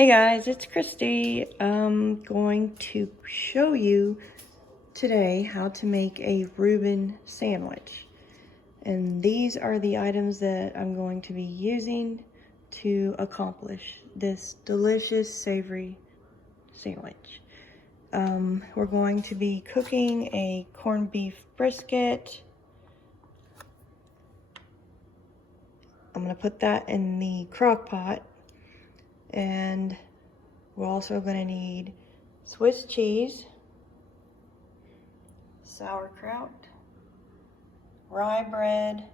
Hey guys, it's Christy. I'm going to show you today how to make a Reuben sandwich. And these are the items that I'm going to be using to accomplish this delicious savory sandwich. We're going to be cooking a corned beef brisket. I'm going to put that in the crock pot. And we're also going to need Swiss cheese, sauerkraut, rye bread,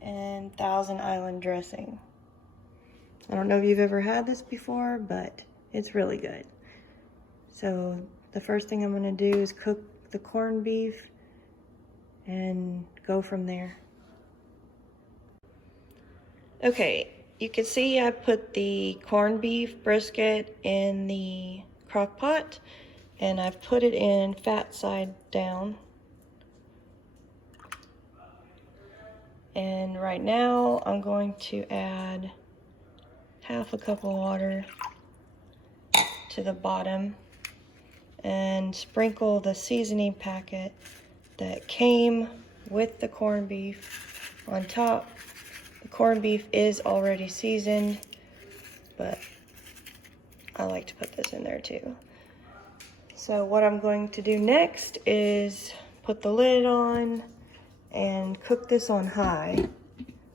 and Thousand Island dressing. I don't know if you've ever had this before, but it's really good. So the first thing I'm going to do is cook the corned beef and go from there. Okay. You can see I put the corned beef brisket in the crock pot and I've put it in fat side down. And right now I'm going to add half a cup of water to the bottom and sprinkle the seasoning packet that came with the corned beef on top. The corned beef is already seasoned, but I like to put this in there too. So what I'm going to do next is put the lid on and cook this on high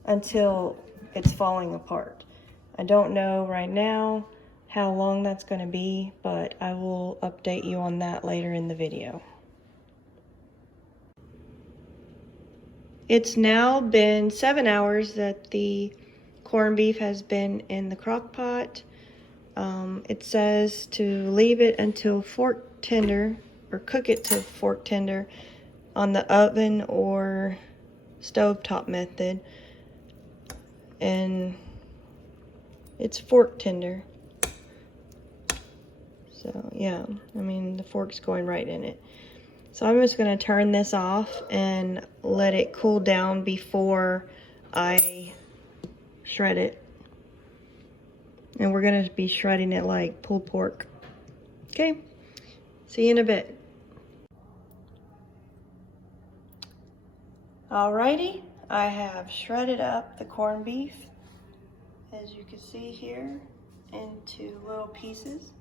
until it's falling apart. I don't know right now how long that's going to be, but I will update you on that later in the video. It's now been 7 hours that the corned beef has been in the crock pot. It says to leave it until fork tender, or cook it to fork tender on the oven or stovetop method. And it's fork tender. So yeah, I mean the fork's going right in it. So I'm just going to turn this off and let it cool down before I shred it. And we're going to be shredding it like pulled pork. Okay, see you in a bit. Alrighty, I have shredded up the corned beef, as you can see here, into little pieces.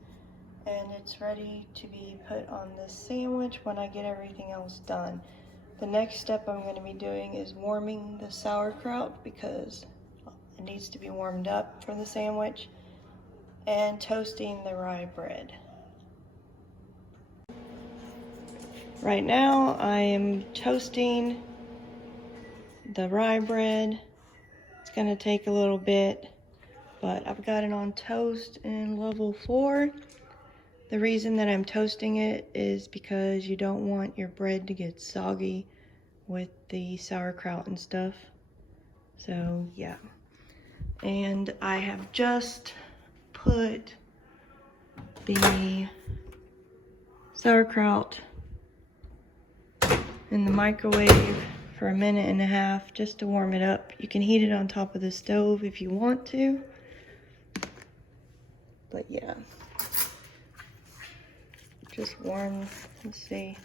And it's ready to be put on this sandwich when I get everything else done. The next step I'm going to be doing is warming the sauerkraut because it needs to be warmed up for the sandwich, and toasting the rye bread. Right now I am toasting the rye bread. It's going to take a little bit, but I've got it on toast in level 4. The reason that I'm toasting it is because you don't want your bread to get soggy with the sauerkraut and stuff. So yeah. And I have just put the sauerkraut in the microwave for 1.5 minutes just to warm it up. You can heat it on top of the stove if you want to. But yeah. Just warm, let's see.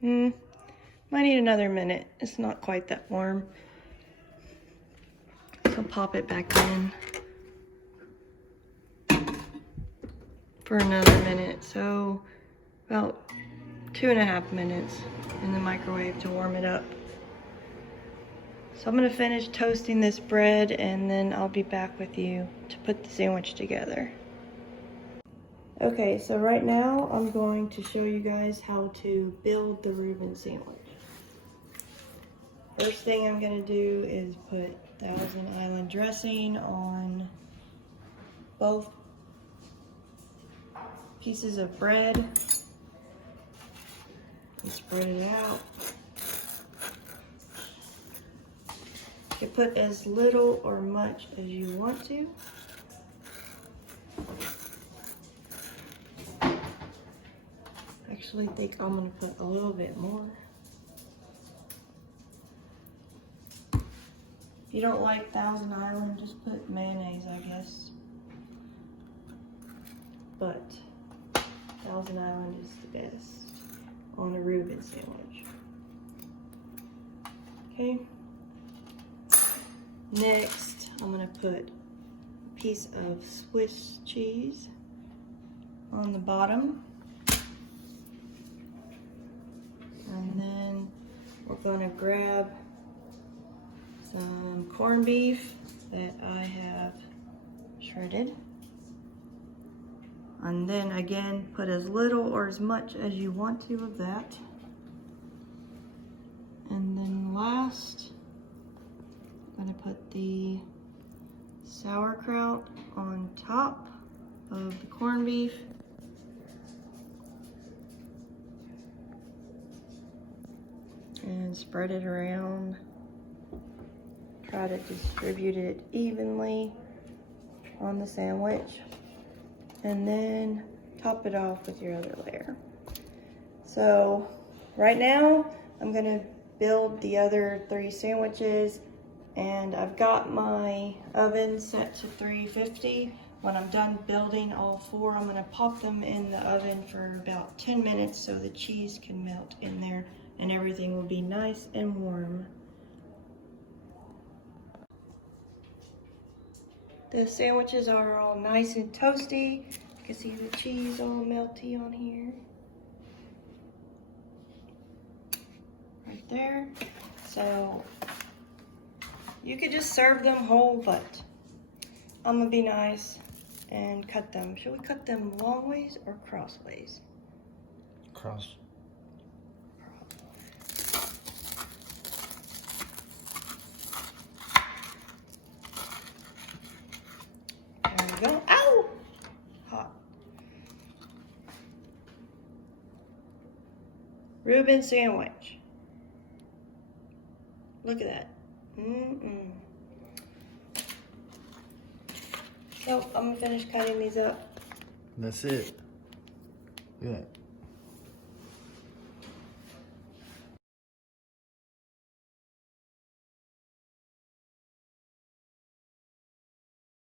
Might need another minute. It's not quite that warm. So pop it back in for another minute. So about 2.5 minutes in the microwave to warm it up. So I'm going to finish toasting this bread and then I'll be back with you to put the sandwich together. Okay, so right now I'm going to show you guys how to build the Reuben sandwich. First thing I'm going to do is put Thousand Island dressing on both pieces of bread and spread it out. You can put as little or much as you want to. actually think I'm gonna put a little bit more. If you don't like Thousand Island, just put mayonnaise, I guess. But Thousand Island is the best on a Reuben sandwich. Okay. Next, I'm gonna put a piece of Swiss cheese on the bottom. And then we're gonna grab some corned beef that I have shredded. And then again, put as little or as much as you want to of that. And then last, I'm gonna put the sauerkraut on top of the corned beef. And spread it around. Try to distribute it evenly on the sandwich. And then top it off with your other layer. So right now, I'm gonna build the other 3 sandwiches, and I've got my oven set to 350. When I'm done building all 4, I'm gonna pop them in the oven for about 10 minutes so the cheese can melt in there and everything will be nice and warm. The sandwiches are all nice and toasty. You can see the cheese all melty on here. Right there. So you could just serve them whole, but I'm gonna be nice and cut them. Should we cut them long ways or crossways? Cross. There we go. Ow! Hot. Reuben sandwich. Look at that. So I'm gonna finish cutting these up. That's it. Look at that.